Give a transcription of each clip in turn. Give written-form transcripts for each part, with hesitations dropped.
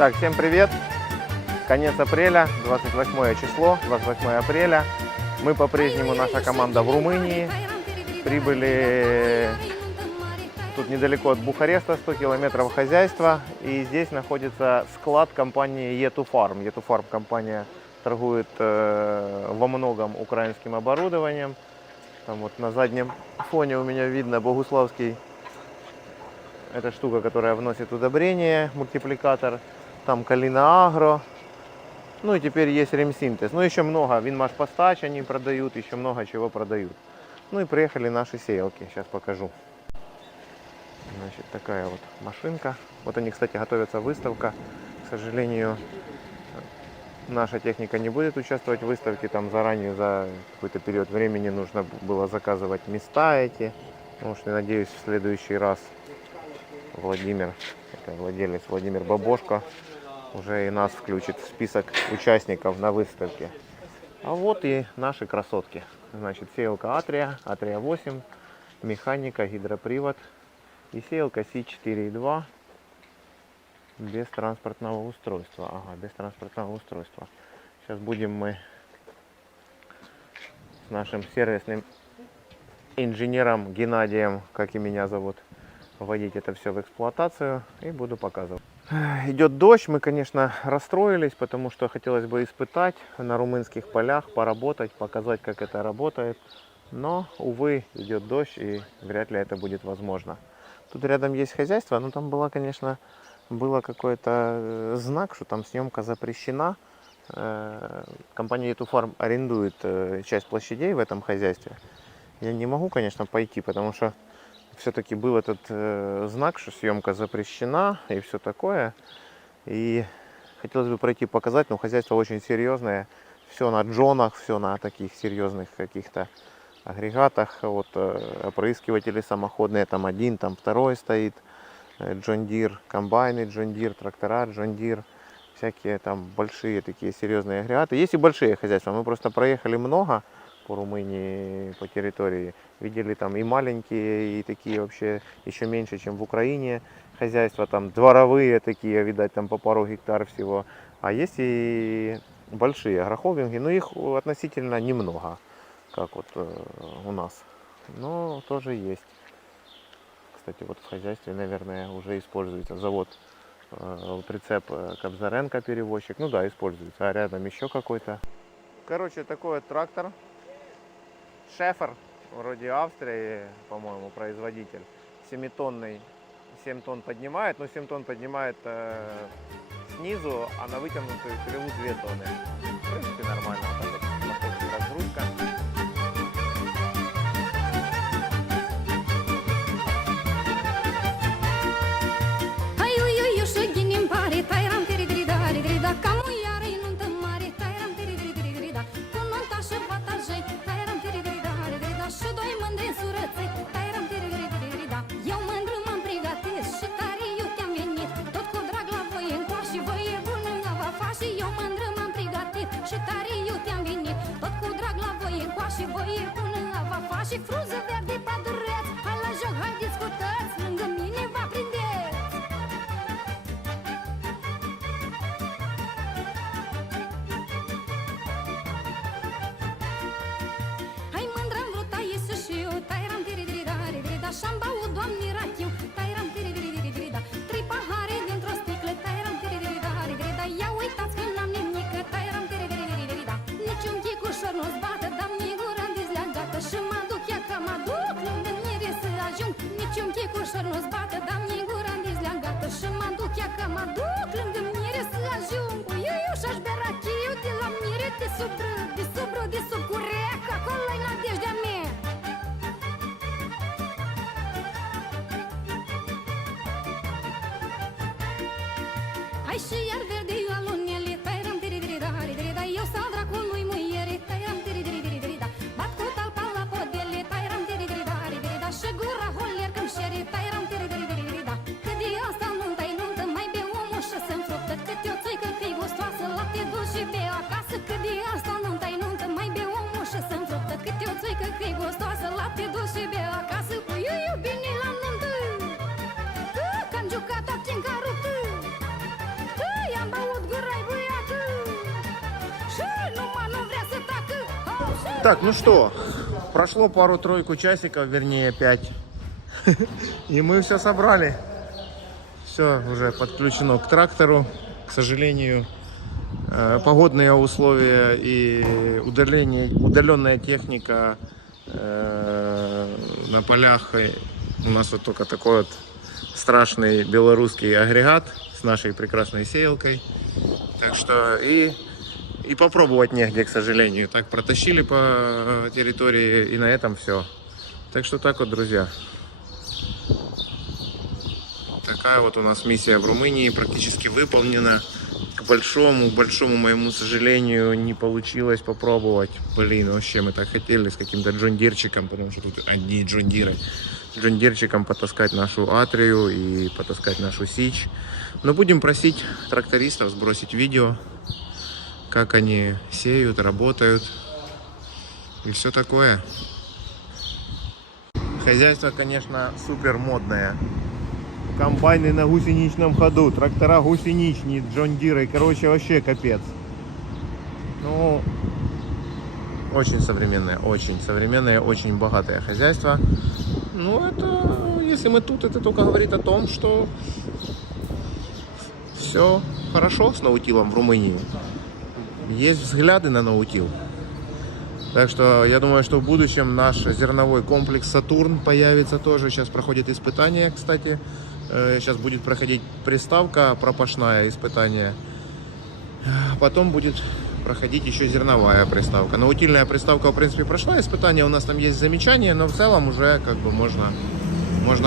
Так, всем привет! Конец апреля, 28 число, 28 апреля. Мы по-прежнему, наша команда в Румынии. Прибыли тут недалеко от Бухареста, 100 километров хозяйства. И здесь находится склад компании E2Farm. E2Farm компания торгует во многом украинским оборудованием. Там вот на заднем фоне у меня видно богуславский. Это штука, которая вносит удобрение, мультипликатор. Там Калина Агро. Ну и теперь есть Ремсинтез. Ну еще много. Винмаш Постач они продают, еще много чего продают. Ну и приехали наши сеялки. Сейчас покажу. Значит, такая вот машинка. Вот они, кстати, готовятся выставка. К сожалению, наша техника не будет участвовать в выставке. Там заранее за какой-то период времени нужно было заказывать места эти. Потому что, надеюсь, в следующий раз Владимир, это владелец Владимир Бабошко, уже и нас включит в список участников на выставке. А вот и наши красотки. Значит, сеялка Атрия, Атрия 8, механика, гидропривод и сеялка Си4.2 без транспортного устройства. Ага, без транспортного устройства. Сейчас будем мы с нашим сервисным инженером Геннадием, как и меня зовут, вводить это все в эксплуатацию и буду показывать. Идет дождь, мы, конечно, расстроились, потому что хотелось бы испытать на румынских полях, поработать, показать, как это работает. Но, увы, идет дождь, и вряд ли это будет возможно. Тут рядом есть хозяйство, но там было, конечно, какой-то знак, что там съемка запрещена. Компания E2Farm арендует часть площадей в этом хозяйстве. Я не могу, конечно, пойти, потому что все-таки был этот знак, что съемка запрещена и все такое. И хотелось бы пройти показать, но хозяйство очень серьезное. Все на джонах, все на таких серьезных каких-то агрегатах. Вот опрыскиватели самоходные, там один, там второй стоит. John Deere, комбайны John Deere, трактора John Deere. Всякие там большие такие серьезные агрегаты. Есть и большие хозяйства. Мы просто проехали много по Румынии, по территории. Видели там и маленькие, и такие вообще еще меньше, чем в Украине хозяйства. Там дворовые такие, видать, там по пару гектар всего. А есть и большие агрохолдинги, но их относительно немного, как вот у нас. Но тоже есть. Кстати, вот в хозяйстве, наверное, уже используется завод. Прицеп Кобзаренко перевозчик. Ну да, используется. А рядом еще какой-то. Короче, такой вот трактор. Шефер, вроде Австрии, по-моему, производитель. 7-тонный. 7 тонн поднимает, но 7 тонн поднимает снизу, а на вытянутую стрелу 2 тонны. В принципе, нормально. Вот так вот находится разгрузка. Și frunză verde pădureț. Hai la joc, hai discutați. Lângă mine vă prindeți. Hai mândră-n vrut taiesă și eu. Tairam tiri-diri-da-ri-diri-da. Și-am băut, Doamne, rachiu. Tairam tiri-diri-diri-da. 3 pahare dintr-o sticlă. Tairam tiri-diri-da-ri-diri-da. Ia uitați că n-am nimic. Tairam tiri-diri-diri-da. Niciun chicușor nu-ți bată. Dar mi gura dezleagată. Și mă duc, ia că mă duc lângă mire să ajung. Niciun chicușor nu-ți bată. Dar mi gura dezleagată. Și mă duc, ia că mă duc lângă mire să ajung. Uiuiu, și-aș bea rachiu de la mire. De sub brâu, de sub brâu, de sub curec. Acolo-i nădejdea mea. Hai și iar verde alunele. Tairam tiri-diri-da-ri-diri-da. Eu sau dracului muiere. Tairam tiri-diri-diri-da. Bat cu talpa la podele. Tairam tiri-diri-da-ri-diri-da. Și gura holer când șere. Tairam tiri-diri-diri-da. Că de asta nu-ntai nuntă. Mai be o mușă să-mi fruptă. Câte o țuică că-i gustoasă. Lapte duci și be acasă. Că de asta nu-ntai nuntă. Mai be o mușă să-mi fruptă. Câte o țuică că-i gustoasă. Lapte duci și be acasă. Uiuiu, bine la nuntă. Că-am jucat acin ca ruptă. Că Так, ну что, прошло пару-тройку часиков, вернее 5. И мы все собрали. Все уже подключено к трактору. К сожалению, погодные условия и удаленная техника на полях. У нас вот только такой вот страшный белорусский агрегат с нашей прекрасной сеялкой. Так что и попробовать негде, к сожалению. Так протащили по территории, и на этом все. Так что так вот, друзья. Такая вот у нас миссия в Румынии практически выполнена. К большому моему сожалению, не получилось попробовать. Блин, вообще мы так хотели с каким-то джондирчиком, потому что тут одни джондиры. Джондирчиком потаскать нашу Атрию и потаскать нашу Сич. Но будем просить трактористов сбросить видео, как они сеют, работают и все такое. Хозяйство, конечно, супер модное. Комбайны на гусеничном ходу, трактора гусеничные, джондиры, короче, вообще капец. Ну, очень современное, очень богатое хозяйство. Ну, это, если мы тут, это только говорит о том, что все хорошо с наутилом в Румынии. Есть взгляды на наутил. Так что я думаю, что в будущем наш зерновой комплекс «Сатурн» появится тоже. Сейчас проходит испытание, кстати. Сейчас будет проходить приставка пропашная, испытание. Потом будет проходить еще зерновая приставка. Наутильная приставка, в принципе, прошла испытание. У нас там есть замечания, но в целом уже как бы можно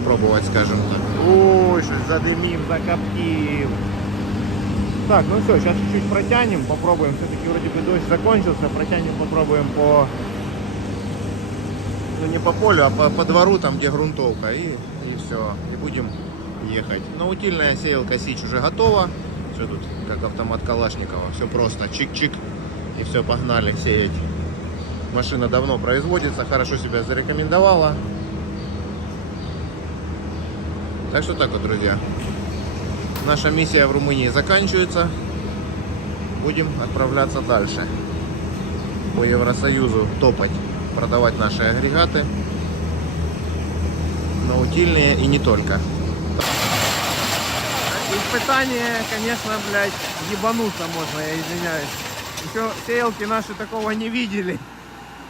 пробовать, скажем так. Ой, что задымим, закоптим. Так, ну все, сейчас чуть-чуть протянем, попробуем. Все-таки вроде бы дождь закончился. Протянем, попробуем по... Ну не по полю, а по двору, там где грунтовка. И все. И будем ехать. Наутильная сеялка Сич уже готова. Все тут как автомат Калашникова. Все просто. Чик-чик. И все, погнали сеять. Машина давно производится, хорошо себя зарекомендовала. Так что так вот, друзья. Наша миссия в Румынии заканчивается. Будем отправляться дальше. По Евросоюзу топать, продавать наши агрегаты. Наутильные и не только. Испытание, конечно, блядь, ебануться можно, я извиняюсь. Еще сеялки наши такого не видели.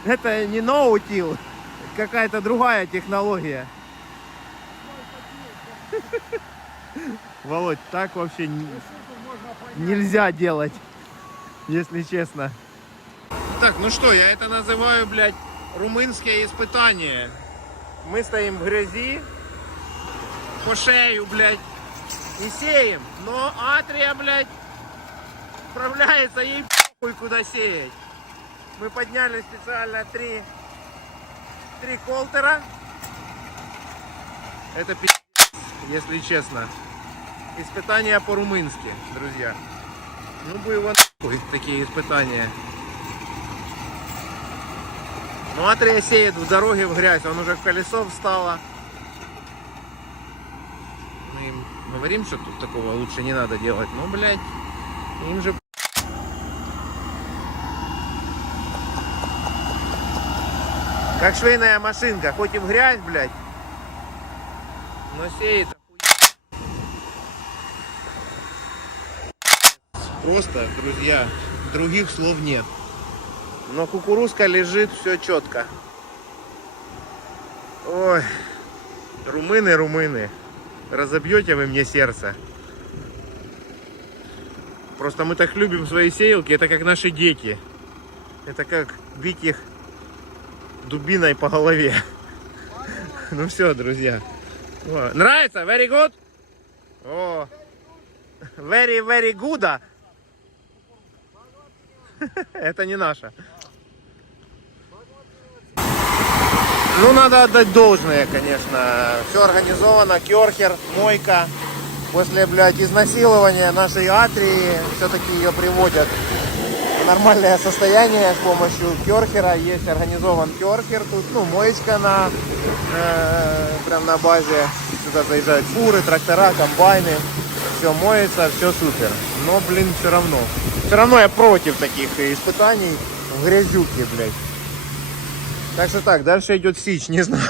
Это не ноутил, какая-то другая технология. Володь, так вообще нельзя делать, если честно. Так, ну что, я это называю, блядь, румынские испытания. Мы стоим в грязи, по шею, блядь, и сеем. Но Атрия, блядь, справляется, ей похуй куда сеять. Мы подняли специально три колтера. Это пиздец, если честно. Испытания по-румынски, друзья. Ну бы его нахуй, такие испытания. Ну, Атрия сеет в дороге в грязь, он уже в колесо встало. Мы им говорим, что тут такого лучше не надо делать. Ну, блядь, им же... Как швейная машинка, хоть и в грязь, блядь, но сеет. Просто, друзья, других слов нет. Но кукурузка лежит, все четко. Ой, румыны, разобьете вы мне сердце. Просто мы так любим свои сеялки, это как наши дети. Это как бить их дубиной по голове. Ну все, друзья. Нравится? Very good? О, very, very good. Это не наша. Ну, надо отдать должное, конечно. Все организовано, керхер, мойка. После, блядь, изнасилования нашей Атрии все-таки ее приводят в нормальное состояние с помощью керхера. Есть организован керхер. Тут, ну, моечка прям на базе. Сюда заезжают фуры, трактора, комбайны. Все моется, все супер. Но, блин, все равно я против таких испытаний в грязюке, блядь. Так что так, дальше идет сич. Не знаю,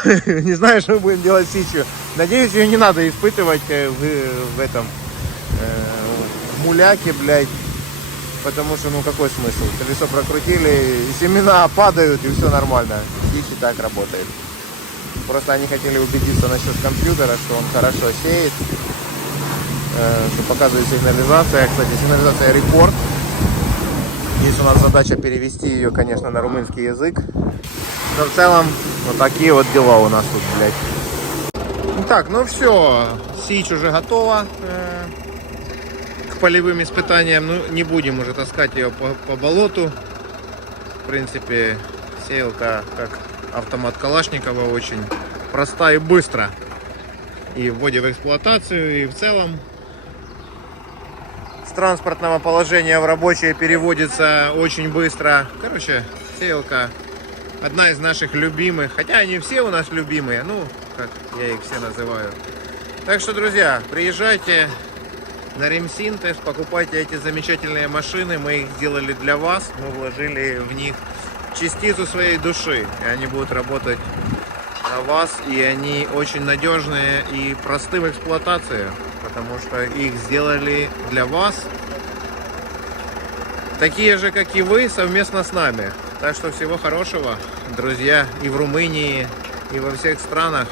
не знаю, что мы будем делать с сичью. Надеюсь, ее не надо испытывать в этом в муляке, блядь. Потому что, ну какой смысл? Колесо прокрутили, семена падают и все нормально. Сич и так работает. Просто они хотели убедиться насчет компьютера, что он хорошо сеет. Что показывает сигнализация. Кстати, сигнализация рекорд. Есть у нас задача перевести ее, конечно, на румынский язык. Но в целом, вот такие вот дела у нас тут, блядь. Так, ну все, сич уже готова к полевым испытаниям. Ну, не будем уже таскать ее по болоту. В принципе, сеялка как автомат Калашникова, очень проста и быстро. И в вводе в эксплуатацию, и в целом. С транспортного положения в рабочее переводится очень быстро. Короче, сеялка одна из наших любимых. Хотя они все у нас любимые, ну, как я их все называю. Так что, друзья, приезжайте на Ремсинтез, покупайте эти замечательные машины. Мы их сделали для вас. Мы вложили в них частицу своей души. И они будут работать на вас. И они очень надежные и просты в эксплуатации. Потому что их сделали для вас. Такие же, как и вы, совместно с нами. Так что всего хорошего, друзья, и в Румынии, и во всех странах.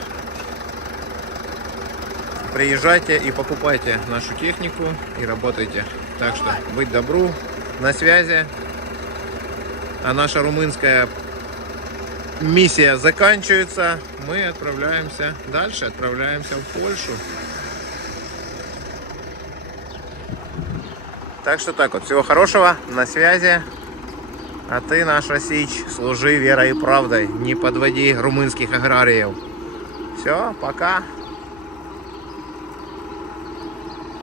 Приезжайте и покупайте нашу технику и работайте. Так что быть добру, на связи. А наша румынская миссия заканчивается. Мы отправляемся дальше, отправляемся в Польшу. Так что так вот, всего хорошего, на связи. А ты, наша сич, служи верой и правдой. Не подводи румынских аграриев. Все, пока.